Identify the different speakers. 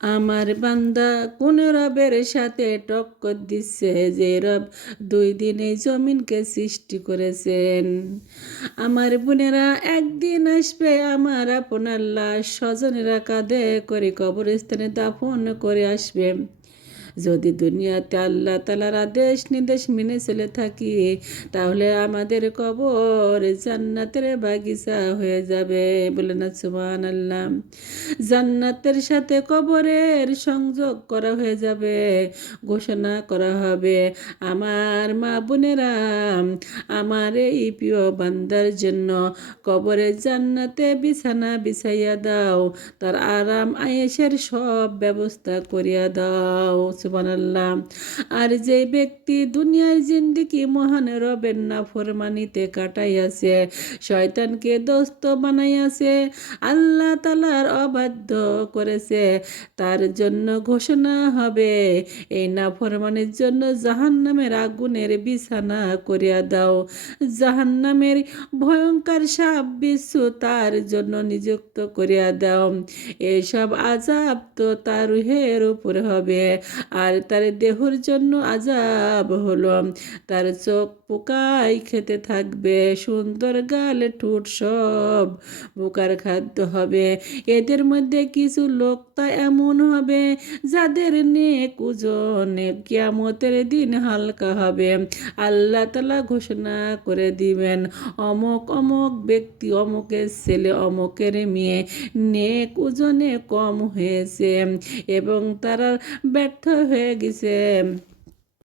Speaker 1: আমার বান্দা কোন রবের সাথে টক্কর দিচ্ছে যে রব দুই দিনে জমিনকে সৃষ্টি করেছেন। আমার বোনেরা, একদিন আসবে আমার আপনার লাশ স্বজনেরা কাঁধে করে কবরস্থানে দাফন করে আসবে। যদি দুনিয়াতে আল্লাহ তালার আদেশ নির্দেশ মেনে চলে থাকি, তাহলে আমাদের কবর জান্নাতের বাগিচা হয়ে যাবে। বলে না সুবান আল্লাহ জান্নাতের সাথে কবরের সংযোগ করা হয়ে যাবে, ঘোষণা করা হবে। আমার মা বোনেরা, আমার এই প্রিয় বান্দার জন্য কবরে জান্নাতে বিছানা বিছাইয়া দাও, তার আরাম আয়েসের সব ব্যবস্থা করিয়া দাও। সুবহানাল্লাহ আর যে ব্যক্তি দুনিয়ার জিন্দিগি মহান রবের না ফরমানিতে কাটাইয়াছে, শয়তানকে দোস্ত বানাইয়াছে, আল্লাহ তালার অবাধ্য করেছে, তার জন্য ঘোষণা হবে, এই নাফরমানের জন্য জাহান্নামের আগুনের বিছানা করিয়া দাও। জাহান্নামের ভয়ঙ্কর সাপ বিশ্বু তার জন্য নিযুক্ত করিয়া দাও। এসব আজাব তো তার রুহের উপরে হবে। আর তার দেহর জন্য আজাব হলো তার চোখ পোকাই খেতে থাকবে, সুন্দর গাল ঠোঁট সব পোকার খাদ্য হবে। এদের মধ্যে কিছু লোক তা এমন হবে যাদের নেক ওজনে, কিয়ামতের দিন হালকা হবে। আল্লাহ তালা ঘোষণা করে দিবেন, অমক অমক ব্যক্তি অমুকের ছেলে, অমুকের মেয়ে নেক ওজনে কম হয়েছে এবং তারা ব্যর্থ হয়ে গেছে।